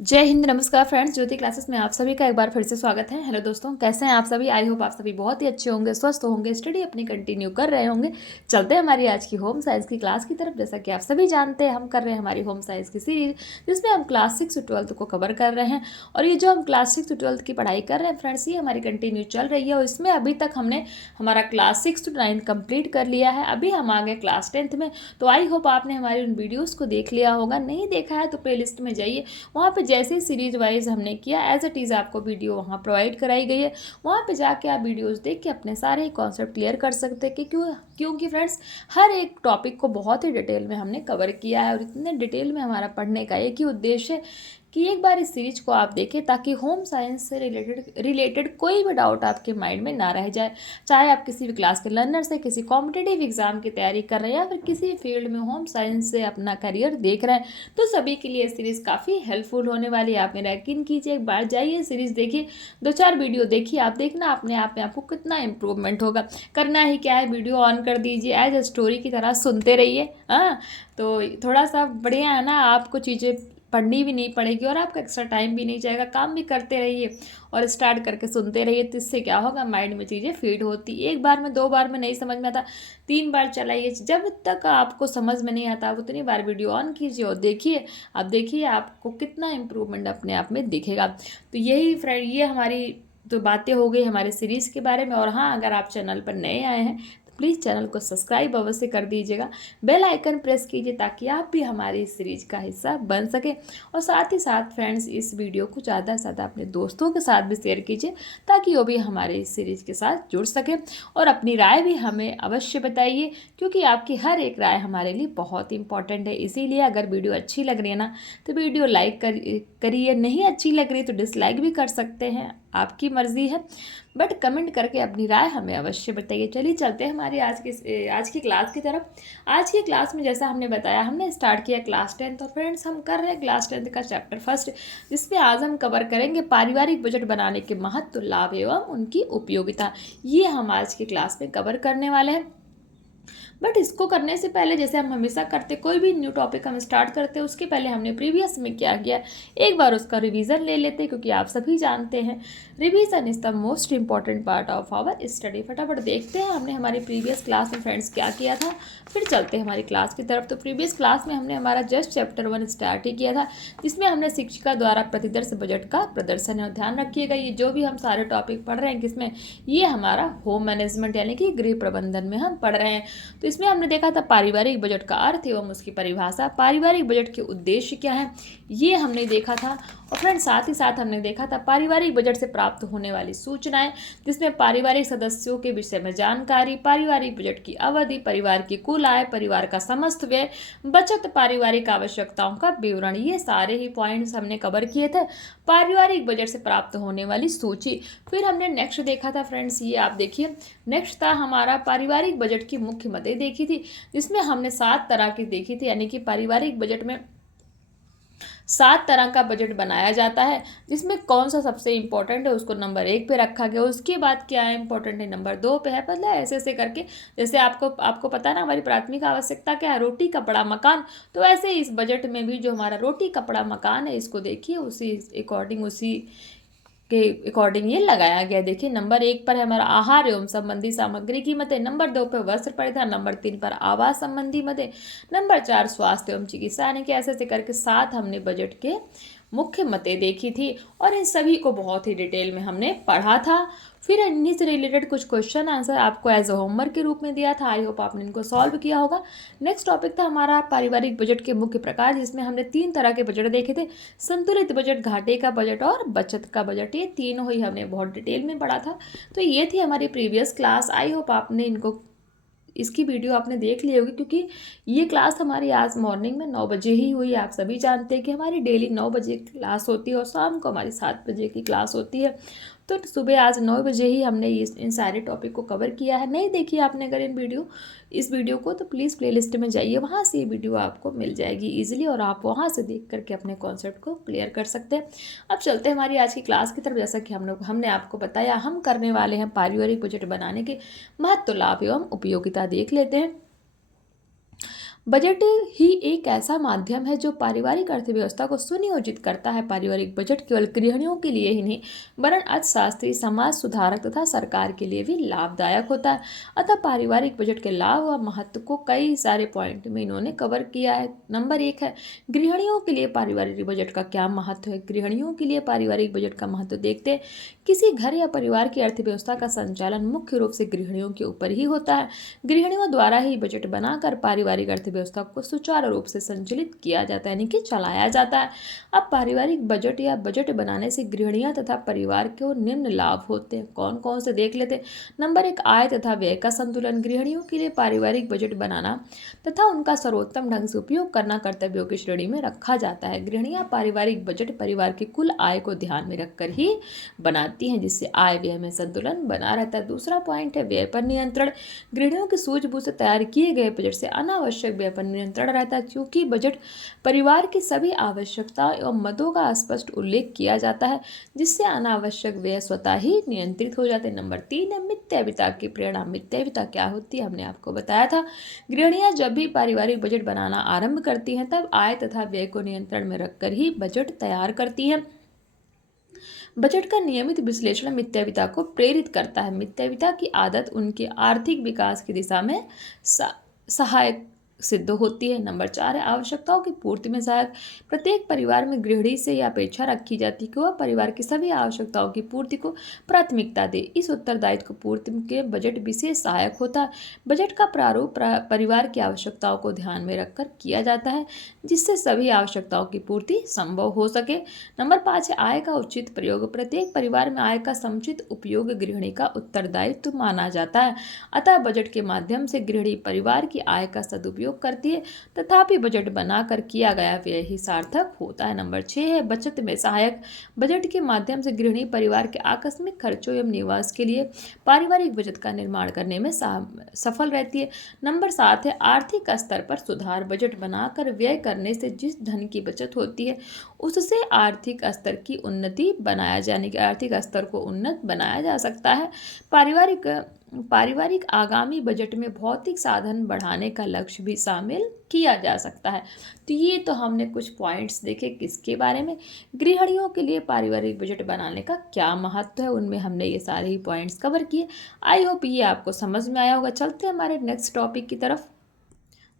जय हिंद, नमस्कार फ्रेंड्स। ज्योति क्लासेस में आप सभी का एक बार फिर से स्वागत है। हेलो दोस्तों, कैसे हैं आप सभी? आई होप आप सभी बहुत ही अच्छे होंगे, स्वस्थ होंगे, स्टडी अपनी कंटिन्यू कर रहे होंगे। चलते हैं हमारी आज की होम साइंस की क्लास की तरफ। जैसा कि आप सभी जानते हैं, हम कर रहे हैं हमारी होम साइंस की सीरीज, जिसमें हम क्लास 6 से 12 को कवर कर रहे हैं। और ये जो हम क्लास 6 से 12 की पढ़ाई कर रहे हैं फ्रेंड्स, ये हमारी कंटिन्यू चल रही है। और इसमें अभी तक हमने हमारा क्लास 6 से 9 कंप्लीट कर लिया है। अभी हम आ गए क्लास 10 में। तो आई होप आपने हमारी उन वीडियोज़ को देख लिया होगा। नहीं देखा है तो प्ले लिस्ट में जाइए, वहाँ पे जैसे ही सीरीज वाइज हमने किया एज इट इज़ आपको वीडियो वहाँ प्रोवाइड कराई गई है। वहाँ पे जाके आप वीडियोस देख के अपने सारे कॉन्सेप्ट क्लियर कर सकते हैं कि क्योंकि फ्रेंड्स हर एक टॉपिक को बहुत ही डिटेल में हमने कवर किया है। और इतने डिटेल में हमारा पढ़ने का एक ही उद्देश्य है कि एक बार इस सीरीज को आप देखें, ताकि होम साइंस से रिलेटेड कोई भी डाउट आपके माइंड में ना रह जाए। चाहे आप किसी भी क्लास के लर्नर से किसी कॉम्पिटेटिव एग्जाम की तैयारी कर रहे हैं या फिर किसी फील्ड में होम साइंस से अपना करियर देख रहे हैं, तो सभी के लिए सीरीज़ काफ़ी हेल्पफुल होने वाली है। आप मेरा यकीन कीजिए, एक बार जाइए सीरीज़ देखिए, 2-4 वीडियो देखिए, आप देखना अपने आप में आपको कितना इंप्रूवमेंट होगा। करना ही क्या है, वीडियो ऑन कर दीजिए, एज ए स्टोरी की तरह सुनते रहिए। हाँ, तो थोड़ा सा बढ़िया है ना, आपको चीज़ें पढ़नी भी नहीं पड़ेगी और आपका एक्स्ट्रा टाइम भी नहीं जाएगा। काम भी करते रहिए और स्टार्ट करके सुनते रहिए। तो इससे क्या होगा, माइंड में चीज़ें फीड होती। एक बार में 2 बार में नहीं समझ में आता, 3 बार चलाइए। जब तक आपको समझ में नहीं आता उतनी बार वीडियो ऑन कीजिए और देखिए। आप देखिए आपको कितना इम्प्रूवमेंट अपने आप में दिखेगा। तो यही फ्रेंड, ये हमारी तो बातें हो गई हमारे सीरीज़ के बारे में। और हाँ, अगर आप चैनल पर नए आए हैं तो प्लीज़ चैनल को सब्सक्राइब अवश्य कर दीजिएगा, बेल आइकन प्रेस कीजिए, ताकि आप भी हमारी इस सीरीज का हिस्सा बन सकें। और साथ ही साथ फ्रेंड्स, इस वीडियो को ज़्यादा से ज़्यादा अपने दोस्तों के साथ भी शेयर कीजिए, ताकि वो भी हमारे इस सीरीज़ के साथ जुड़ सके। और अपनी राय भी हमें अवश्य बताइए, क्योंकि आपकी हर एक राय हमारे लिए बहुत इंपॉर्टेंट है। इसीलिए अगर वीडियो अच्छी लग रही है ना, तो वीडियो लाइक करिए, नहीं अच्छी लग रही तो डिसलाइक भी कर सकते हैं, आपकी मर्ज़ी है। बट कमेंट करके अपनी राय हमें अवश्य बताइए। चलिए चलते हैं हमारी आज की क्लास की तरफ। आज की क्लास में जैसा हमने बताया, हमने स्टार्ट किया क्लास 10। और फ्रेंड्स, हम कर रहे हैं क्लास 10 का चैप्टर फर्स्ट, जिसमें आज हम कवर करेंगे पारिवारिक बजट बनाने के महत्व, लाभ एवं उनकी उपयोगिता। ये हम आज की क्लास में कवर करने वाले हैं। बट इसको करने से पहले, जैसे हम हमेशा करते, कोई भी न्यू टॉपिक हम स्टार्ट करते हैं उसके पहले हमने प्रीवियस में क्या किया, एक बार उसका रिवीजन ले लेते हैं। क्योंकि आप सभी जानते हैं, revision is the most important part of our study. फटाफट देखते हैं हमने हमारी प्रीवियस क्लास में फ्रेंड्स क्या किया था, फिर चलते हैं हमारी क्लास की तरफ। तो प्रीवियस क्लास में हमने हमारा जस्ट चैप्टर 1 स्टार्ट ही किया था, जिसमें हमने शिक्षिका द्वारा प्रतिदर्श बजट का प्रदर्शन है। और ध्यान रखिएगा, ये जो भी हम सारे टॉपिक पढ़ रहे हैं किसमें, ये हमारा होम मैनेजमेंट यानी कि गृह प्रबंधन में हम पढ़ रहे हैं। तो इसमें हमने देखा था पारिवारिक बजट का अर्थ एवं उसकी परिभाषा, पारिवारिक बजट के उद्देश्य क्या है, ये हमने देखा था। और फ्रेंड्स, साथ ही साथ हमने देखा था पारिवारिक बजट से प्राप्त होने वाली सूचनाएं, जिसमें पारिवारिक सदस्यों के विषय में जानकारी, पारिवारिक बजट की अवधि, परिवार की कुल आय, परिवार का समस्त व्यय, बचत, पारिवारिक आवश्यकताओं का विवरण, ये सारे ही पॉइंट्स हमने कवर किए थे पारिवारिक बजट से प्राप्त होने वाली सूची। फिर हमने नेक्स्ट देखा था फ्रेंड्स, ये आप देखिए, नेक्स्ट था हमारा पारिवारिक बजट की मुख्य मदें देखी थी, जिसमें हमने 7 तरह की देखी थी। यानी कि पारिवारिक बजट में 7 तरह का बजट बनाया जाता है, जिसमें कौन सा सबसे इंपॉर्टेंट है उसको नंबर 1 पे रखा गया। उसके बाद क्या है इंपॉर्टेंट है नंबर 2 पे है। मतलब ऐसे ऐसे करके, जैसे आपको पता है ना, हमारी प्राथमिक आवश्यकता क्या है, रोटी कपड़ा मकान। तो ऐसे इस बजट में भी जो हमारा रोटी कपड़ा मकान है, इसको देखिए, उसी अकॉर्डिंग, उसी के अकॉर्डिंग ये लगाया गया। देखिए, नंबर 1 पर है हमारा आहार एवं संबंधी सामग्री की मदें, नंबर 2 पर वस्त्र परिधान, नंबर 3 पर आवास संबंधी मदें, नंबर 4 स्वास्थ्य एवं चिकित्सा। यानी कि ऐसे ऐसे करके 7 हमने बजट के मुख्य मतें देखी थी। और इन सभी को बहुत ही डिटेल में हमने पढ़ा था। फिर इन्हीं से रिलेटेड कुछ क्वेश्चन आंसर आपको एज अ होमवर्क के रूप में दिया था। आई होप आपने इनको सॉल्व किया होगा। नेक्स्ट टॉपिक था हमारा पारिवारिक बजट के मुख्य प्रकार, जिसमें हमने 3 तरह के बजट देखे थे, संतुलित बजट, घाटे का बजट और बचत का बजट। ये तीनों ही हमने बहुत डिटेल में पढ़ा था। तो ये थी हमारी प्रीवियस क्लास। आई होप आपने इसकी वीडियो आपने देख ली होगी, क्योंकि ये क्लास हमारी आज मॉर्निंग में 9 बजे ही हुई। आप सभी जानते हैं कि हमारी डेली 9 बजे क्लास होती है और शाम को हमारी 7 बजे की क्लास होती है। तो सुबह आज 9 बजे ही हमने इन सारे टॉपिक को कवर किया है। नहीं देखी आपने अगर इस वीडियो को, तो प्लीज़ प्लेलिस्ट में जाइए, वहाँ से ये वीडियो आपको मिल जाएगी ईजिली, और आप वहाँ से देख करके अपने कॉन्सेप्ट को क्लियर कर सकते हैं। अब चलते हैं हमारी आज की क्लास की तरफ। जैसा कि हमने आपको बताया, हम करने वाले हैं पारिवारिक बजट बनाने के महत्व, लाभ एवं उपयोगिता देख लेते हैं। बजट ही एक ऐसा माध्यम है जो पारिवारिक अर्थव्यवस्था को सुनियोजित करता है। पारिवारिक बजट केवल गृहिणियों के लिए ही नहीं वरन अर्थशास्त्री, समाज सुधारक तथा सरकार के लिए भी लाभदायक होता है। अतः पारिवारिक बजट के लाभ व महत्व को कई सारे पॉइंट में इन्होंने कवर किया है। नंबर 1 है गृहिणियों के लिए पारिवारिक बजट का क्या महत्व है। गृहिणियों के लिए पारिवारिक बजट का महत्व देखते हैं। किसी घर या परिवार की अर्थव्यवस्था का संचालन मुख्य रूप से गृहिणियों के ऊपर ही होता है। गृहिणियों द्वारा ही बजट बनाकर पारिवारिक अर्थव्यवस्था को सुचारू रूप से संचालित किया जाता है, यानी कि चलाया जाता है। अब पारिवारिक बजट या बजट बनाने से गृहिणियां तथा परिवार को निम्न लाभ होते हैं। कौन कौन से देख लेते हैं। नंबर 1 आय तथा व्यय का संतुलन। गृहिणियों के लिए पारिवारिक बजट बनाना तथा उनका सर्वोत्तम ढंग से उपयोग करना कर्तव्यों की श्रेणी में रखा जाता है। गृहिणियां पारिवारिक बजट परिवार की कुल आय को ध्यान में रखकर ही बनाती हैं, जिससे आय व्यय में संतुलन बना रहता है। दूसरा पॉइंट है व्यय पर नियंत्रण। गृहिणियों की सूझबूझ से तैयार किए गए बजट से अनावश्यक व्यय पर नियंत्रण रहता है, क्योंकि बजट परिवार की सभी आवश्यकताओं एवं मदों का स्पष्ट उल्लेख किया जाता है, जिससे अनावश्यक व्यय स्वतः ही नियंत्रित हो जाते हैं। नंबर 3 है मिथ्याविता की प्रेरणा। मिथ्याविता क्या होती है हमने आपको बताया था। गृहिणियां जब भी पारिवारिक बजट बनाना आरंभ करती हैं तब आय तथा व्यय को नियंत्रण में रखकर ही बजट तैयार करती हैं। बजट का नियमित विश्लेषण मिथ्याविता को प्रेरित करता है। मिथ्याविता की आदत उनके आर्थिक विकास की दिशा में सहायक सिद्ध होती है। नंबर 4 है आवश्यकताओं की पूर्ति में सहायक। प्रत्येक परिवार में गृहिणी से यह अपेक्षा रखी जाती है कि वह परिवार की सभी आवश्यकताओं की पूर्ति को प्राथमिकता दे। इस उत्तरदायित्व को पूर्ति के बजट विशेष सहायक होता है। बजट का प्रारूप परिवार की आवश्यकताओं को ध्यान में रखकर किया जाता है, जिससे सभी आवश्यकताओं की पूर्ति संभव हो सके। नंबर 5 है आय का उचित प्रयोग। प्रत्येक परिवार में आय का समुचित उपयोग गृहिणी का उत्तरदायित्व माना जाता है। अतः बजट के माध्यम से गृहिणी परिवार की आय का सदुपयोग करती है, तथापि बजट बनाकर किया गया व्यय ही सार्थक होता है। नंबर 6 है बचत में सहायक। बजट के माध्यम से गृहिणी परिवार के आकस्मिक खर्चों एवं निवास के लिए पारिवारिक बजट का निर्माण करने में सफल रहती है। नंबर 7 है आर्थिक स्तर पर सुधार। बजट बनाकर व्यय करने से जिस धन की बचत होती है उससे आर्थिक स्तर की उन्नति बनाया जाने के आर्थिक स्तर को उन्नत बनाया जा सकता है। पारिवारिक आगामी बजट में भौतिक साधन बढ़ाने का लक्ष्य भी शामिल किया जा सकता है। तो ये तो हमने कुछ पॉइंट्स देखे किसके बारे में, गृहिणियों के लिए पारिवारिक बजट बनाने का क्या महत्व है, उनमें हमने ये सारे ही पॉइंट्स कवर किए। आई होप ये आपको समझ में आया होगा। चलते हैं हमारे नेक्स्ट टॉपिक की तरफ।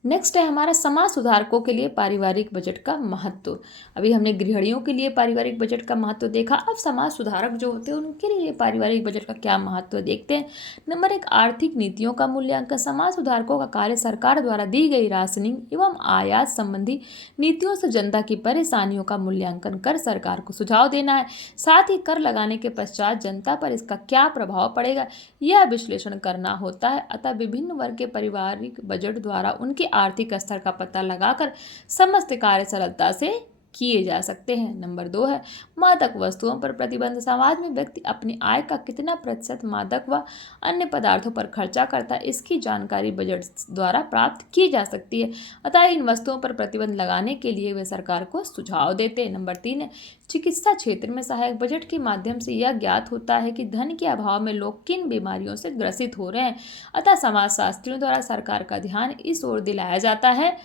नेक्स्ट है हमारा समाज सुधारकों के लिए पारिवारिक बजट का महत्व। अभी हमने गृहिणियों के लिए पारिवारिक बजट का महत्व देखा, अब समाज सुधारक जो होते हैं उनके लिए पारिवारिक बजट का क्या महत्व देखते हैं। नंबर 1 आर्थिक नीतियों का मूल्यांकन। समाज सुधारकों का कार्य सरकार द्वारा दी गई राशनिंग एवं आयात संबंधी नीतियों से जनता की परेशानियों का मूल्यांकन कर सरकार को सुझाव देना है। साथ ही कर लगाने के पश्चात जनता पर इसका क्या प्रभाव पड़ेगा यह विश्लेषण करना होता है। अतः विभिन्न वर्ग के पारिवारिक बजट द्वारा उनके आर्थिक स्तर का पता लगाकर समस्त कार्य सरलता से किए जा सकते हैं। नंबर 2 है मादक वस्तुओं पर प्रतिबंध। समाज में व्यक्ति अपनी आय का कितना प्रतिशत मादक व अन्य पदार्थों पर खर्चा करता है, इसकी जानकारी बजट द्वारा प्राप्त की जा सकती है। अतः इन वस्तुओं पर प्रतिबंध लगाने के लिए वे सरकार को सुझाव देते हैं। नंबर 3 है चिकित्सा क्षेत्र में सहायक। बजट के माध्यम से यह ज्ञात होता है कि धन के अभाव में लोग किन बीमारियों से ग्रसित हो रहे हैं, अतः समाजशास्त्रियों द्वारा सरकार का ध्यान इस ओर दिलाया जाता है,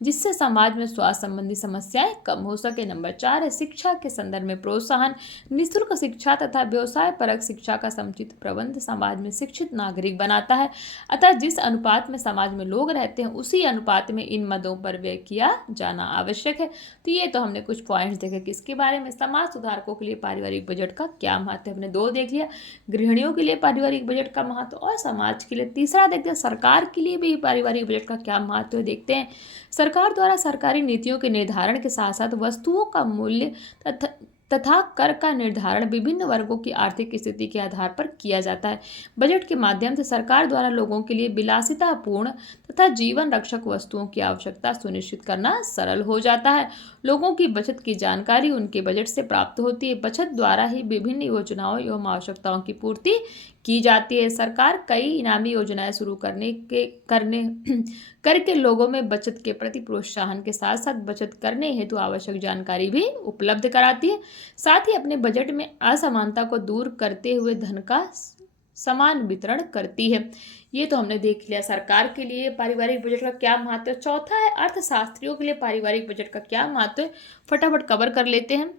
जिससे समाज में स्वास्थ्य संबंधी समस्याएं कम हो सके। नंबर 4 है शिक्षा के संदर्भ में प्रोत्साहन। निःशुल्क शिक्षा तथा व्यवसाय परक शिक्षा का समुचित प्रबंध समाज में शिक्षित नागरिक बनाता है। अतः जिस अनुपात में समाज में लोग रहते हैं उसी अनुपात में इन मदों पर व्यय किया जाना आवश्यक है। तो ये तो हमने कुछ पॉइंट्स देखे किसके बारे में, समाज सुधारकों के लिए पारिवारिक बजट का क्या महत्व है। हमने 2 देख लिया, गृहिणियों के लिए पारिवारिक बजट का महत्व और समाज के लिए। तीसरा देखते हैं सरकार के लिए भी पारिवारिक बजट का क्या महत्व है। देखते हैं सरकार द्वारा सरकारी नीतियों के निर्धारण के साथ साथ वस्तुओं का मूल्य तथा कर का निर्धारण विभिन्न वर्गों की आर्थिक स्थिति के आधार पर किया जाता है। बजट के माध्यम से सरकार द्वारा लोगों के लिए विलासितापूर्ण तथा जीवन रक्षक वस्तुओं की आवश्यकता सुनिश्चित करना सरल हो जाता है। लोगों की बचत की जानकारी उनके बजट से प्राप्त होती है। बचत द्वारा ही विभिन्न योजनाओं एवं आवश्यकताओं की पूर्ति की जाती है। सरकार कई इनामी योजनाएं शुरू करके लोगों में बचत के प्रति प्रोत्साहन के साथ साथ बचत करने हेतु आवश्यक जानकारी भी उपलब्ध कराती है। साथ ही अपने बजट में असमानता को दूर करते हुए धन का समान वितरण करती है। ये तो हमने देख लिया सरकार के लिए पारिवारिक बजट का क्या महत्व है। चौथा है अर्थशास्त्रियों के लिए पारिवारिक बजट का क्या महत्व है, फटाफट कवर कर लेते हैं।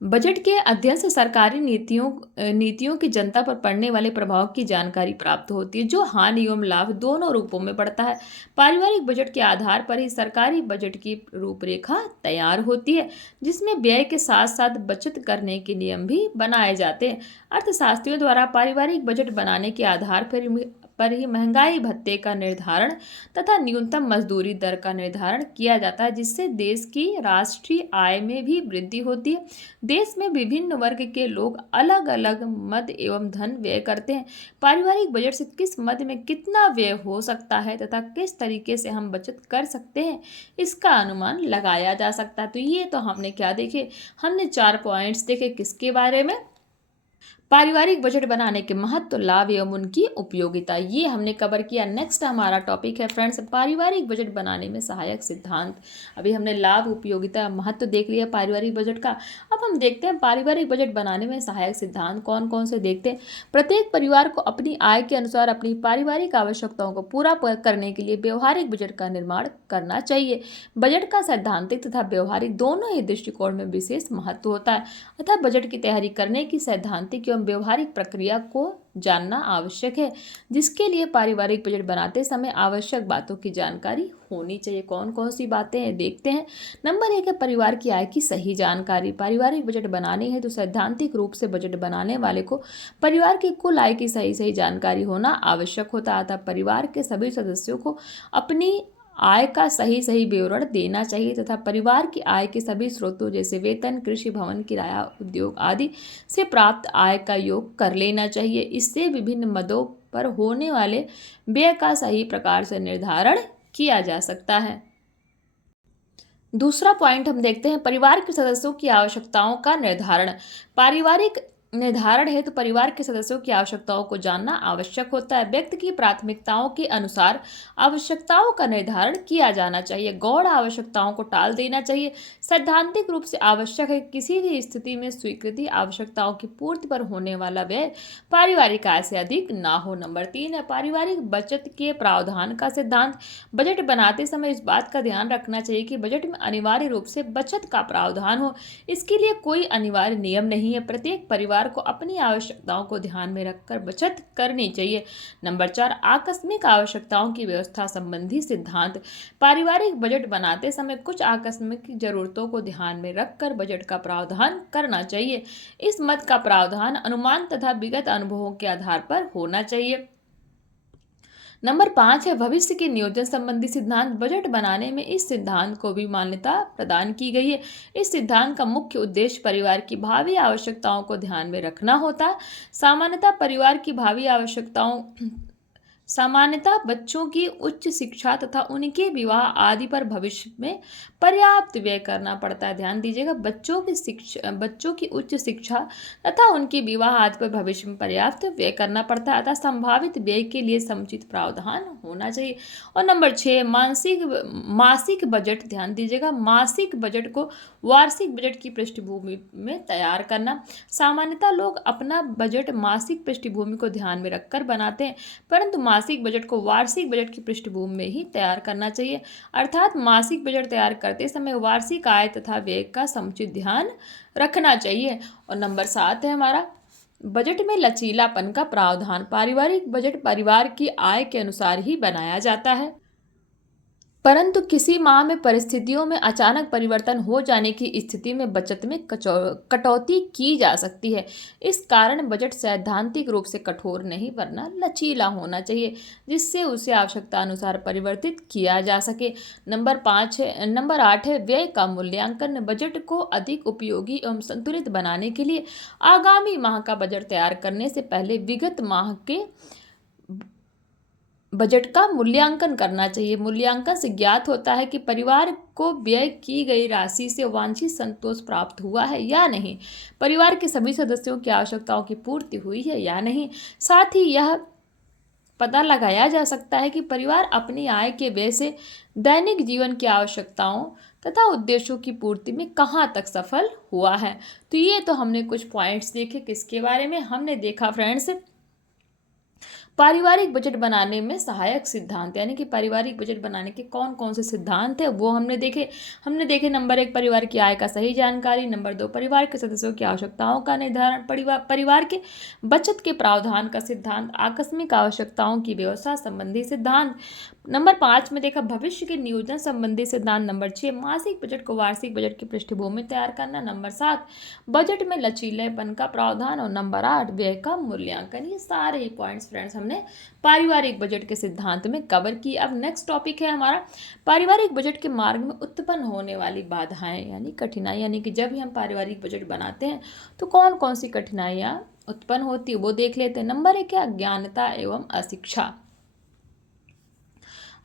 बजट के अध्ययन से सरकारी नीतियों की जनता पर पड़ने वाले प्रभाव की जानकारी प्राप्त होती है, जो हानि एवं लाभ दोनों रूपों में पड़ता है। पारिवारिक बजट के आधार पर ही सरकारी बजट की रूपरेखा तैयार होती है, जिसमें व्यय के साथ साथ बचत करने के नियम भी बनाए जाते हैं। अर्थशास्त्रियों द्वारा पारिवारिक बजट बनाने के आधार पर ही महंगाई भत्ते का निर्धारण तथा न्यूनतम मजदूरी दर का निर्धारण किया जाता है, जिससे देश की राष्ट्रीय आय में भी वृद्धि होती है। देश में विभिन्न वर्ग के लोग अलग अलग मद एवं धन व्यय करते हैं। पारिवारिक बजट से किस मद में कितना व्यय हो सकता है तथा किस तरीके से हम बचत कर सकते हैं, इसका अनुमान लगाया जा सकता है। तो ये तो हमने क्या देखे, हमने 4 पॉइंट्स देखे किसके बारे में, पारिवारिक बजट बनाने के महत्व, लाभ एवं उनकी उपयोगिता, ये हमने कवर किया। नेक्स्ट हमारा टॉपिक है फ्रेंड्स पारिवारिक बजट बनाने में सहायक सिद्धांत। अभी हमने लाभ, उपयोगिता, महत्व देख लिया पारिवारिक बजट का। अब हम देखते हैं पारिवारिक बजट बनाने में सहायक सिद्धांत कौन कौन से देखते हैं। प्रत्येक परिवार को अपनी आय के अनुसार अपनी पारिवारिक आवश्यकताओं को पूरा करने के लिए व्यवहारिक बजट का निर्माण करना चाहिए। बजट का सैद्धांतिक तथा व्यवहारिक दोनों ही दृष्टिकोण में विशेष महत्व होता है, अतः बजट की तैयारी करने की सैद्धांतिक एवं व्यवहारिक प्रक्रिया को जानना आवश्यक है, जिसके लिए पारिवारिक बजट बनाते समय आवश्यक बातों की जानकारी होनी चाहिए। कौन कौन सी बातें हैं देखते हैं। नंबर 1 है परिवार की आय की सही जानकारी। पारिवारिक बजट बनाने है तो सैद्धांतिक रूप से बजट बनाने वाले को परिवार की कुल आय की सही जानकारी होना आवश्यक होता है। परिवार के सभी सदस्यों को अपनी आय का सही विवरण देना चाहिए तथा परिवार की आय के सभी स्रोतों जैसे वेतन, कृषि, भवन किराया, उद्योग आदि से प्राप्त आय का योग कर लेना चाहिए। इससे विभिन्न मदों पर होने वाले व्यय का सही प्रकार से निर्धारण किया जा सकता है। दूसरा पॉइंट हम देखते हैं परिवार के सदस्यों की आवश्यकताओं का निर्धारण। पारिवारिक निर्धारण है तो परिवार के सदस्यों की आवश्यकताओं को जानना आवश्यक होता है। व्यक्ति की प्राथमिकताओं के अनुसार आवश्यकताओं का निर्धारण किया जाना चाहिए। गौण आवश्यकताओं को टाल देना चाहिए। सैद्धांतिक रूप से आवश्यक है किसी भी स्थिति में स्वीकृति आवश्यकताओं की पूर्ति पर होने वाला व्यय पारिवारिक आय से अधिक ना हो। नंबर 3 है पारिवारिक बचत के प्रावधान का सिद्धांत। बजट बनाते समय इस बात का ध्यान रखना चाहिए कि बजट में अनिवार्य रूप से बचत का प्रावधान हो। इसके लिए कोई अनिवार्य नियम नहीं है। प्रत्येक परिवार को अपनी आवश्यकताओं को ध्यान में रखकर बचत करनी चाहिए। नंबर 4 आकस्मिक आवश्यकताओं की व्यवस्था संबंधी सिद्धांत। पारिवारिक बजट बनाते समय कुछ आकस्मिक जरूरतों को ध्यान में रखकर बजट का प्रावधान करना चाहिए। इस मद का प्रावधान अनुमान तथा विगत अनुभवों के आधार पर होना चाहिए। नंबर 5 है भविष्य के नियोजन संबंधी सिद्धांत। बजट बनाने में इस सिद्धांत को भी मान्यता प्रदान की गई है। इस सिद्धांत का मुख्य उद्देश्य परिवार की भावी आवश्यकताओं को ध्यान में रखना होता है। सामान्यतः बच्चों की उच्च शिक्षा तथा उनके विवाह आदि पर भविष्य में पर्याप्त व्यय करना पड़ता है। ध्यान दीजिएगा, बच्चों की उच्च शिक्षा तथा उनके विवाह आदि पर भविष्य में पर्याप्त व्यय करना पड़ता है, अतः संभावित व्यय के लिए समुचित प्रावधान होना चाहिए। और नंबर 6 मासिक बजट। ध्यान दीजिएगा, मासिक बजट को वार्षिक बजट की पृष्ठभूमि में तैयार करना। सामान्यतः लोग अपना बजट मासिक पृष्ठभूमि को ध्यान में रखकर बनाते हैं, परंतु मासिक बजट को वार्षिक बजट की पृष्ठभूमि में ही तैयार करना चाहिए। अर्थात मासिक बजट तैयार करते समय वार्षिक आय तथा व्यय का समुचित ध्यान रखना चाहिए। और नंबर 7 है हमारा बजट में लचीलापन का प्रावधान। पारिवारिक बजट परिवार की आय के अनुसार ही बनाया जाता है, परंतु किसी माह में परिस्थितियों में अचानक परिवर्तन हो जाने की स्थिति में बचत में कटौती की जा सकती है। इस कारण बजट सैद्धांतिक रूप से कठोर नहीं वरना लचीला होना चाहिए, जिससे उसे आवश्यकता अनुसार परिवर्तित किया जा सके। नंबर 8 है व्यय का मूल्यांकन। बजट को अधिक उपयोगी एवं संतुलित बनाने के लिए आगामी माह का बजट तैयार करने से पहले विगत माह के बजट का मूल्यांकन करना चाहिए। मूल्यांकन से ज्ञात होता है कि परिवार को व्यय की गई राशि से वांछित संतोष प्राप्त हुआ है या नहीं, परिवार के सभी सदस्यों की आवश्यकताओं की पूर्ति हुई है या नहीं। साथ ही यह पता लगाया जा सकता है कि परिवार अपनी आय के व्यय से दैनिक जीवन की आवश्यकताओं तथा उद्देश्यों की पूर्ति में कहाँ तक सफल हुआ है। तो ये तो हमने कुछ पॉइंट्स देखे किसके बारे में, हमने देखा फ्रेंड्स पारिवारिक बजट बनाने में सहायक सिद्धांत, यानी कि पारिवारिक बजट बनाने के कौन कौन से सिद्धांत है वो हमने देखे। नंबर 1, परिवार की आय का सही जानकारी। नंबर 2, परिवार के सदस्यों की आवश्यकताओं का निर्धारण। परिवार के बचत के प्रावधान का सिद्धांत। आकस्मिक आवश्यकताओं की व्यवस्था संबंधी सिद्धांत। नंबर 5 में देखा भविष्य के नियोजन संबंधी सिद्धांत। नंबर 6, मासिक बजट को वार्षिक बजट की पृष्ठभूमि तैयार करना। नंबर 7, बजट में लचीलेपन का प्रावधान। और नंबर 8, व्यय का मूल्यांकन। ये सारे ही पॉइंट्स फ्रेंड्स हमने पारिवारिक बजट के सिद्धांत में कवर की। अब नेक्स्ट टॉपिक है हमारा पारिवारिक बजट के मार्ग में उत्पन्न होने वाली बाधाएं यानी कठिनाई, यानी कि जब भी हम पारिवारिक बजट बनाते हैं तो कौन कौन सी कठिनाइयाँ उत्पन्न होती है वो देख लेते हैं। नंबर 1 है अज्ञानता एवं अशिक्षा।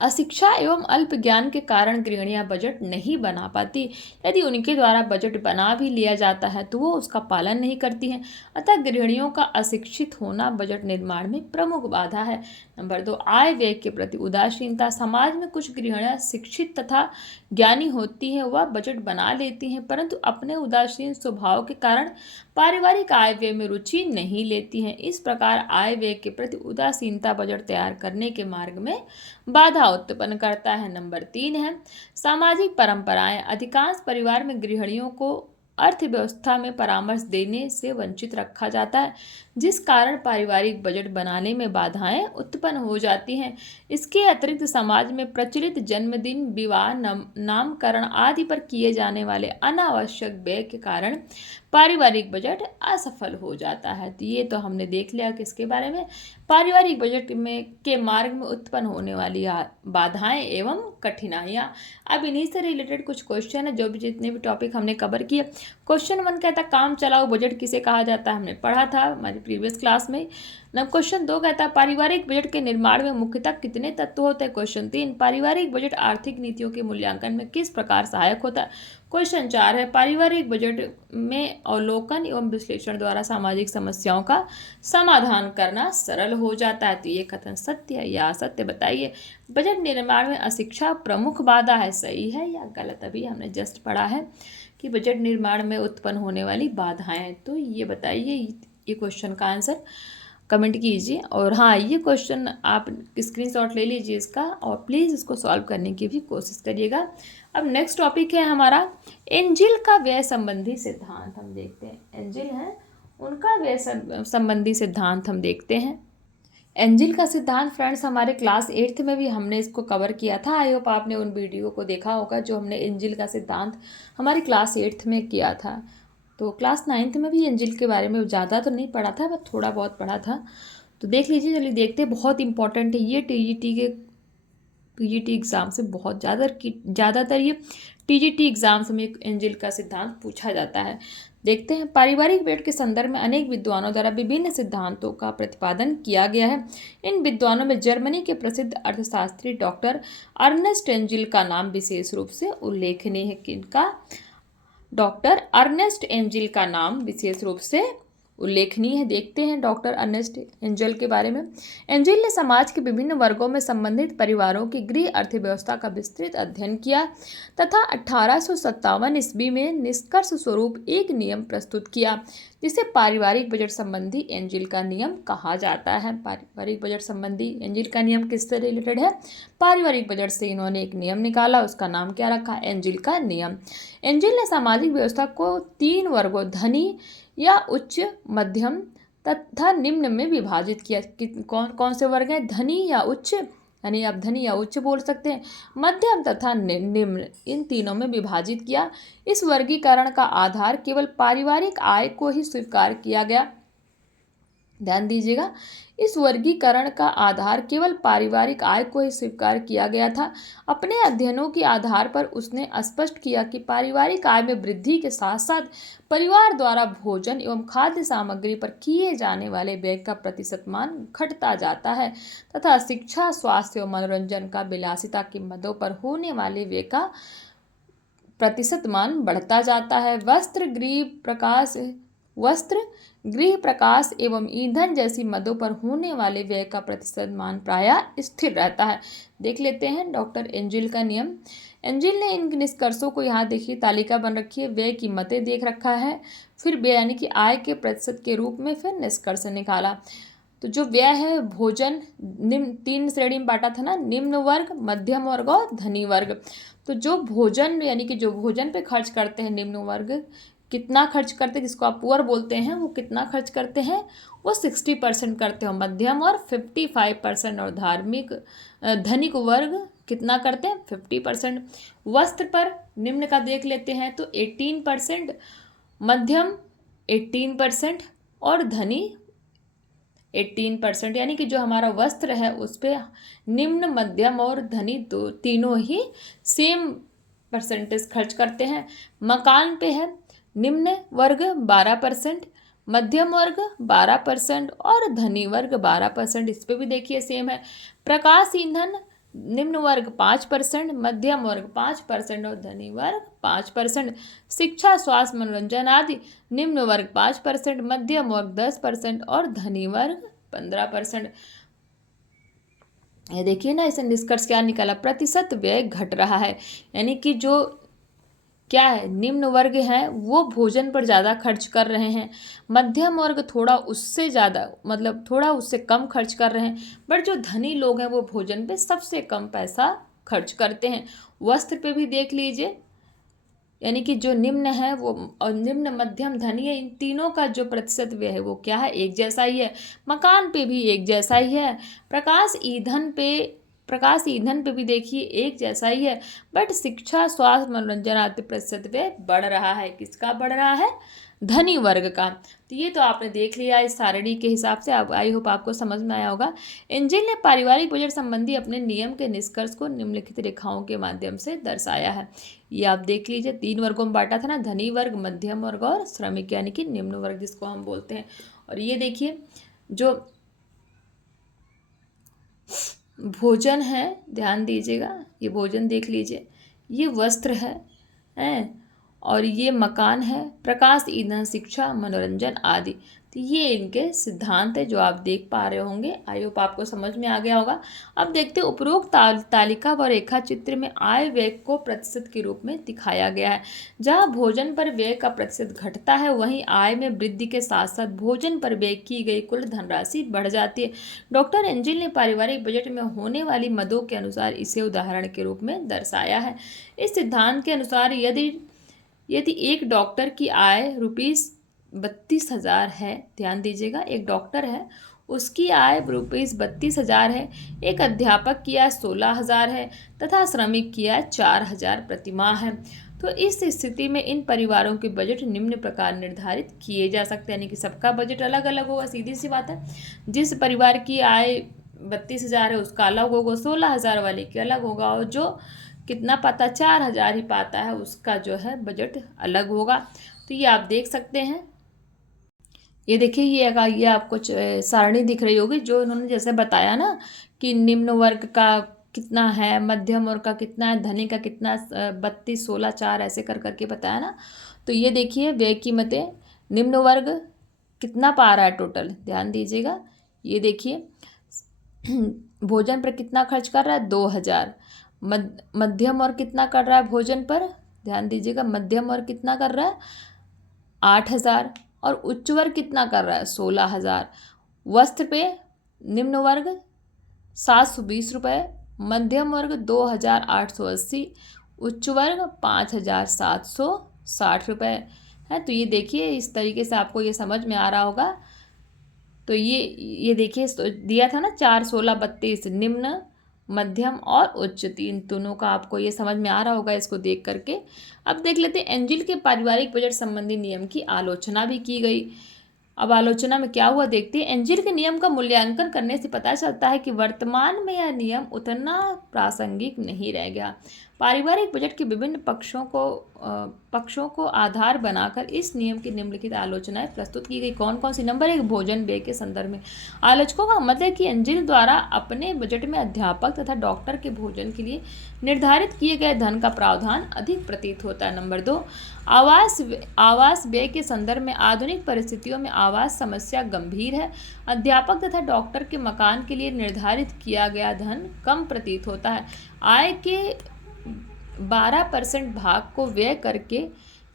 अशिक्षा एवं अल्प ज्ञान के कारण गृहिणियां बजट नहीं बना पाती। यदि उनके द्वारा बजट बना भी लिया जाता है तो वो उसका पालन नहीं करती हैं। अतः गृहिणियों का अशिक्षित होना बजट निर्माण में प्रमुख बाधा है। नंबर 2, आय व्यय के प्रति उदासीनता। समाज में कुछ गृहिणियां शिक्षित तथा ज्ञानी होती हैं, वह बजट बना लेती हैं, परंतु अपने उदासीन स्वभाव के कारण पारिवारिक आय व्यय में रुचि नहीं लेती हैं। इस प्रकार आय व्यय के प्रति उदासीनता बजट तैयार करने के मार्ग में बाधा उत्पन्न करता है। नंबर 3 है सामाजिक परंपराएं। अधिकांश परिवार में गृहिणियों को अर्थव्यवस्था में परामर्श देने से वंचित रखा जाता है, जिस कारण पारिवारिक बजट बनाने में बाधाएं उत्पन्न हो जाती हैं। इसके अतिरिक्त समाज में प्रचलित जन्मदिन, विवाह, नामकरण आदि पर किए जाने वाले अनावश्यक व्यय के कारण पारिवारिक बजट असफल हो जाता है। तो ये तो हमने देख लिया कि इसके बारे में पारिवारिक बजट में के मार्ग में उत्पन्न होने वाली बाधाएं एवं कठिनाइयाँ। अब इन्हीं से रिलेटेड कुछ क्वेश्चन है, जो भी जितने भी टॉपिक हमने कवर किए। क्वेश्चन 1 कहता काम चलाओ बजट किसे कहा जाता है, हमने पढ़ा था हमारी प्रीवियस क्लास में। नंबर क्वेश्चन 2 कहता है पारिवारिक बजट के निर्माण में मुख्यतः कितने तत्व होते हैं। क्वेश्चन 3, पारिवारिक बजट आर्थिक नीतियों के मूल्यांकन में किस प्रकार सहायक होता है। क्वेश्चन 4 है पारिवारिक बजट में अवलोकन एवं विश्लेषण द्वारा सामाजिक समस्याओं का समाधान करना सरल हो जाता है। तो ये कथन सत्य है या असत्य बताइए। बजट निर्माण में अशिक्षा प्रमुख बाधा है, सही है या गलत। अभी हमने जस्ट पढ़ा है कि बजट निर्माण में उत्पन्न होने वाली बाधाएं, तो ये बताइए। ये क्वेश्चन का आंसर कमेंट कीजिए। और हाँ, ये क्वेश्चन आप स्क्रीनशॉट ले लीजिए इसका और प्लीज़ इसको सॉल्व करने की भी कोशिश करिएगा। अब नेक्स्ट टॉपिक है हमारा एंजिल का व्यय संबंधी सिद्धांत। हम देखते हैं एंजिल है उनका व्यय संबंधी सिद्धांत हम देखते हैं। एंजिल का सिद्धांत फ्रेंड्स हमारे क्लास 8th में भी हमने इसको कवर किया था। आई होप आपने उन वीडियो को देखा होगा जो हमने एंजिल का सिद्धांत हमारी क्लास 8th में किया था। तो क्लास 9th में भी एंजिल के बारे में ज़्यादा तो नहीं पढ़ा था, बस थोड़ा बहुत पढ़ा था। तो देख लीजिए, चलिए देखते हैं। बहुत इंपॉर्टेंट है ये टीजीटी एग्ज़ाम से बहुत ज़्यादातर ये टीजीटी एग्ज़ाम्स में एंजिल का सिद्धांत पूछा जाता है। देखते हैं पारिवारिक बजट के संदर्भ में अनेक विद्वानों द्वारा विभिन्न सिद्धांतों का प्रतिपादन किया गया है। इन विद्वानों में जर्मनी के प्रसिद्ध अर्थशास्त्री डॉक्टर अर्नेस्ट एंजिल का नाम विशेष रूप से उल्लेखनीय है। किनका? डॉक्टर अर्नेस्ट एंजिल का नाम विशेष रूप से उल्लेखनीय है। देखते हैं डॉक्टर अर्नेस्ट एंजिल के बारे में। एंजिल ने समाज के विभिन्न वर्गों में संबंधित परिवारों की गृह अर्थव्यवस्था का विस्तृत अध्ययन किया तथा 1857 ईस्वी में निष्कर्ष स्वरूप एक नियम प्रस्तुत किया, जिसे पारिवारिक बजट संबंधी एंजिल का नियम कहा जाता है। पारिवारिक बजट संबंधी एंजिल का नियम किससे रिलेटेड है? पारिवारिक बजट से इन्होंने एक नियम निकाला, उसका नाम क्या रखा? एंजिल का नियम। एंजिल ने सामाजिक व्यवस्था को 3 वर्गों धनी या उच्च, मध्यम तथा निम्न में विभाजित किया। कौन कौन से वर्ग हैं? धनी या उच्च, यानी आप धनी या उच्च बोल सकते हैं, मध्यम तथा निम्न, इन तीनों में विभाजित किया। इस वर्गीकरण का आधार केवल पारिवारिक आय को ही स्वीकार किया गया। ध्यान दीजिएगा, इस वर्गीकरण का आधार केवल पारिवारिक आय को ही स्वीकार किया गया था। अपने अध्ययनों के आधार पर उसने स्पष्ट किया कि पारिवारिक आय में वृद्धि के साथ साथ परिवार द्वारा भोजन एवं खाद्य सामग्री पर किए जाने वाले व्यय का प्रतिशत मान घटता जाता है तथा शिक्षा, स्वास्थ्य एवं मनोरंजन का विलासिता की मदों पर होने वाले व्यय का प्रतिशत मान बढ़ता जाता है। वस्त्र, गृह प्रकाश एवं ईंधन जैसी मदों पर होने वाले व्यय का प्रतिशत मान प्रायः स्थिर रहता है। देख लेते हैं डॉक्टर एंजिल का नियम। एंजिल ने इन निष्कर्षों को, यहाँ देखिए तालिका बन रखी है, व्यय की मतें देख रखा है, फिर व्यय यानी कि आय के प्रतिशत के रूप में फिर निष्कर्ष निकाला। तो जो व्यय है भोजन निम्न 3 श्रेणी में बांटा था ना, निम्न वर्ग, मध्यम वर्ग और धनी वर्ग। तो जो भोजन यानी कि जो भोजन पे खर्च करते हैं निम्न वर्ग कितना खर्च करते हैं, जिसको आप पुअर बोलते हैं, वो कितना खर्च करते हैं, वो 60% करते हैं मध्यम, और 55% और धार्मिक धनिक वर्ग कितना करते हैं 50%। वस्त्र पर निम्न का देख लेते हैं तो 18%, मध्यम 18% और धनी 18%, यानी कि जो हमारा वस्त्र है उस पर निम्न, मध्यम और धनी दो तीनों ही सेम परसेंटेज खर्च करते हैं। मकान पे है निम्न वर्ग 12%, मध्यम वर्ग 12% और धनी वर्ग 12%, इस पे भी देखिए सेम है। प्रकाश ईंधन निम्न वर्ग 5%, मध्यम वर्ग 5% और धनी वर्ग 5%। शिक्षा, स्वास्थ्य, मनोरंजन आदि निम्न वर्ग 5%, मध्यम वर्ग 10% और धनी वर्ग 15%। ये देखिए ना, इसे निष्कर्ष क्या निकाला, प्रतिशत व्यय घट रहा है, यानी कि जो क्या है निम्न वर्ग है वो भोजन पर ज़्यादा खर्च कर रहे हैं, मध्यम वर्ग थोड़ा उससे ज़्यादा मतलब थोड़ा उससे कम खर्च कर रहे हैं, बट जो धनी लोग हैं वो भोजन पे सबसे कम पैसा खर्च करते हैं। वस्त्र पे भी देख लीजिए, यानी कि जो निम्न है वो और निम्न, मध्यम, धनी है, इन तीनों का जो प्रतिशत व्यय है वो क्या है, एक जैसा ही है। मकान पे भी एक जैसा ही है। प्रकाश ईंधन पे भी देखिए एक जैसा ही है, बट शिक्षा, स्वास्थ्य, मनोरंजन आदि प्रतिशत व्यय बढ़ रहा है। किसका बढ़ रहा है, धनी वर्ग का। तो ये तो आपने देख लिया इस सारणी के हिसाब से, अब आई होप आपको समझ में आया होगा। एंजिल ने पारिवारिक बजट संबंधी अपने नियम के निष्कर्ष को निम्नलिखित रेखाओं के माध्यम से दर्शाया है। ये आप देख लीजिए, 3 वर्गों में बांटा था ना, धनी वर्ग, मध्यम वर्ग और श्रमिक यानी कि निम्न वर्ग जिसको हम बोलते हैं। और ये देखिए जो भोजन है, ध्यान दीजिएगा, ये भोजन देख लीजिए, ये वस्त्र है और ये मकान है, प्रकाश, ईंधन, शिक्षा, मनोरंजन आदि। तो ये इनके सिद्धांत है जो आप देख पा रहे होंगे। आई होप आपको समझ में आ गया होगा। अब देखते हैं उपरोक्त तालिका व रेखा चित्र में आय व्यय को प्रतिशत के रूप में दिखाया गया है। जहाँ भोजन पर व्यय का प्रतिशत घटता है, वहीं आय में वृद्धि के साथ साथ भोजन पर व्यय की गई कुल धनराशि बढ़ जाती है। डॉक्टर एंजिल ने पारिवारिक बजट में होने वाली मदों के अनुसार इसे उदाहरण के रूप में दर्शाया है। इस सिद्धांत के अनुसार यदि एक डॉक्टर की आय ₹32,000 है, ध्यान दीजिएगा, एक डॉक्टर है उसकी आय ₹32,000 है, एक अध्यापक की आय 16,000 है तथा श्रमिक की आय 4,000 प्रतिमाह है, तो इस स्थिति में इन परिवारों के बजट निम्न प्रकार निर्धारित किए जा सकते हैं। यानी कि सबका बजट अलग अलग होगा, सीधी सी बात है। जिस परिवार की आय 32,000 है उसका अलग होगा, 16,000 वाले की अलग होगा, और जो कितना पाता 4,000 ही पाता है उसका जो है बजट अलग होगा। तो ये आप देख सकते हैं। ये देखिए ये आपको सारणी दिख रही होगी जो इन्होंने जैसे बताया ना कि निम्न वर्ग का कितना है, मध्यम वर्ग का कितना है, धनी का कितना, 32, 16, 4 ऐसे कर करके बताया ना। तो ये देखिए व्यय कीमतें, निम्न वर्ग कितना पा रहा है टोटल, ध्यान दीजिएगा। ये देखिए भोजन पर कितना खर्च कर रहा है 2,000, मध्यम वर्ग कितना कर रहा है भोजन पर, ध्यान दीजिएगा, मध्यम वर्ग कितना कर रहा है 8,000 और उच्च वर्ग कितना कर रहा है 16,000। वस्त्र पे निम्न वर्ग 720 रुपये, मध्यम वर्ग 2,880, उच्च वर्ग 5,760 रुपये है। तो ये देखिए इस तरीके से आपको ये समझ में आ रहा होगा। तो ये देखिए दिया था ना 4, 16, 32 निम्न, मध्यम और उच्च, तीन दोनों का आपको ये समझ में आ रहा होगा इसको देख करके। अब देख लेते हैं एंजिल के पारिवारिक बजट संबंधी नियम की आलोचना भी की गई। अब आलोचना में क्या हुआ देखते हैं। एंजिल के नियम का मूल्यांकन करने से पता चलता है कि वर्तमान में यह नियम उतना प्रासंगिक नहीं रह गया। पारिवारिक बजट के विभिन्न पक्षों को आधार बनाकर इस नियम की निम्नलिखित आलोचनाएं प्रस्तुत की गई। कौन कौन सी, नंबर 1 भोजन व्यय के संदर्भ में आलोचकों का मत है कि एंजिल द्वारा अपने बजट में अध्यापक तथा डॉक्टर के भोजन के लिए निर्धारित किए गए धन का प्रावधान अधिक प्रतीत होता है। नंबर 2 आवास व्यय के संदर्भ में आधुनिक परिस्थितियों में आवास समस्या गंभीर है। अध्यापक तथा डॉक्टर के मकान के लिए निर्धारित किया गया धन कम प्रतीत होता है। आय के 12% भाग को व्यय करके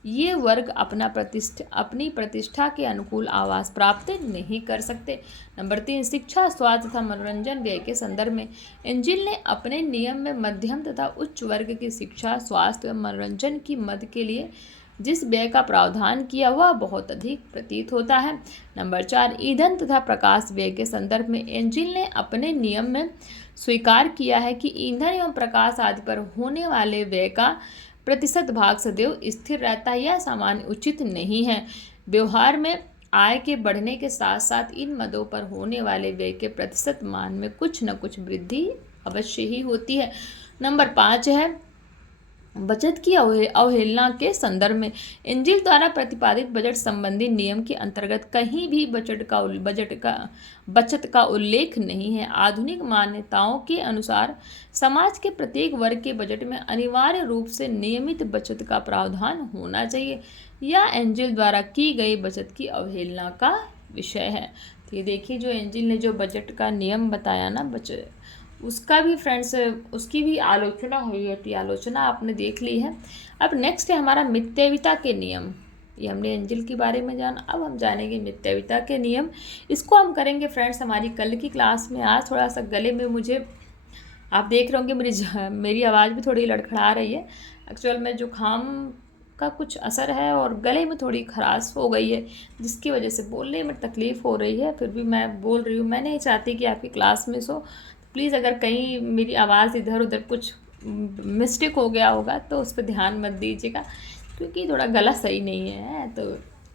ये वर्ग अपनी प्रतिष्ठा के अनुकूल आवास प्राप्त नहीं कर सकते। नंबर 3, शिक्षा, स्वास्थ्य तथा मनोरंजन व्यय के संदर्भ में एंजिल ने अपने नियम में मध्यम तथा उच्च वर्ग की शिक्षा, स्वास्थ्य एवं मनोरंजन की मद के लिए जिस व्यय का प्रावधान किया वह बहुत अधिक प्रतीत होता है। नंबर 4, ईंधन तथा प्रकाश व्यय के संदर्भ में एंजिल ने अपने नियम में स्वीकार किया है कि ईंधन एवं प्रकाश आदि पर होने वाले व्यय का प्रतिशत भाग सदैव स्थिर रहता है, यह सामान्य उचित नहीं है। व्यवहार में आय के बढ़ने के साथ साथ इन मदों पर होने वाले व्यय के प्रतिशत मान में कुछ न कुछ वृद्धि अवश्य ही होती है। नंबर 5 है बचत की अवहेलना के संदर्भ में एंजिल द्वारा प्रतिपादित बजट संबंधी नियम के अंतर्गत कहीं भी बचत का उल्लेख नहीं है। आधुनिक मान्यताओं के अनुसार समाज के प्रत्येक वर्ग के बजट में अनिवार्य रूप से नियमित बचत का प्रावधान होना चाहिए। यह एंजिल द्वारा की गई बचत की अवहेलना का विषय है। तो ये देखिए जो एंजिल ने जो बजट का नियम बताया ना बचत उसका भी फ्रेंड्स उसकी भी आलोचना हुई थी, आलोचना आपने देख ली है। अब नेक्स्ट है हमारा मितव्ययिता के नियम। ये हमने एंजिल के बारे में जाना, अब हम जानेंगे मितव्ययिता के नियम। इसको हम करेंगे फ्रेंड्स हमारी कल की क्लास में। आज थोड़ा सा गले में मुझे आप देख रहे होंगे मेरी आवाज़ भी थोड़ी लड़खड़ा रही है। एक्चुअल में जुकाम का कुछ असर है और गले में थोड़ी खराश हो गई है, जिसकी वजह से बोलने में तकलीफ़ हो रही है। फिर भी मैं बोल रही हूँ। मैं नहीं चाहती कि आपकी क्लास में सो प्लीज़ अगर कहीं मेरी आवाज़ इधर उधर कुछ मिस्टेक हो गया होगा तो उस पर ध्यान मत दीजिएगा, क्योंकि थोड़ा गला सही नहीं है। तो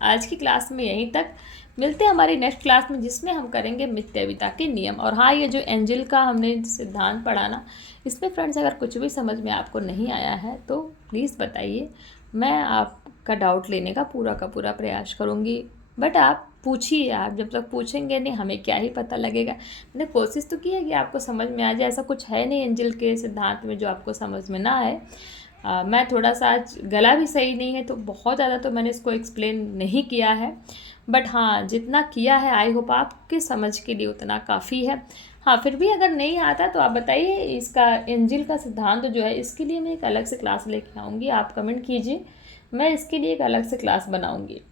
आज की क्लास में यहीं तक, मिलते हैं हमारी नेक्स्ट क्लास में जिसमें हम करेंगे मितव्ययिता के नियम। और हाँ, ये जो एंजिल का हमने सिद्धांत पढ़ा ना, इसमें फ्रेंड्स अगर कुछ भी समझ में आपको नहीं आया है तो प्लीज़ बताइए, मैं आपका डाउट लेने का पूरा प्रयास करूँगी। बट आप पूछिए, आप जब तक पूछेंगे नहीं हमें क्या ही पता लगेगा। मैंने कोशिश तो की है कि आपको समझ में आ जाए, ऐसा कुछ है नहीं एंजिल के सिद्धांत में जो आपको समझ में ना आए। मैं थोड़ा सा आज गला भी सही नहीं है तो बहुत ज़्यादा तो मैंने इसको एक्सप्लेन नहीं किया है, बट हाँ जितना किया है आई होप आपके समझ के लिए उतना काफ़ी है। हाँ फिर भी अगर नहीं आता तो आप बताइए, इसका एंजिल का सिद्धांत जो है इसके लिए मैं एक अलग से क्लास लेके आऊँगी। आप कमेंट कीजिए, मैं इसके लिए एक अलग से क्लास बनाऊँगी।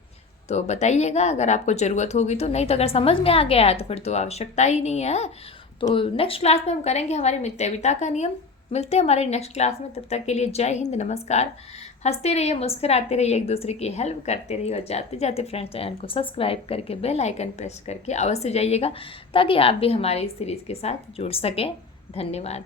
तो बताइएगा अगर आपको ज़रूरत होगी तो, नहीं तो अगर समझ में आ गया है तो फिर तो आवश्यकता ही नहीं है। तो नेक्स्ट क्लास में हम करेंगे हमारी मितव्ययिता का नियम। मिलते हैं हमारी नेक्स्ट क्लास में, तब तक के लिए जय हिंद, नमस्कार। हंसते रहिए, मुस्कुराते रहिए, एक दूसरे की हेल्प करते रहिए और जाते जाते फ्रेंड्स चैनल को सब्सक्राइब करके बेल आइकन प्रेस करके अवश्य जाइएगा, ताकि आप भी हमारी इस सीरीज़ के साथ जुड़ सकें। धन्यवाद।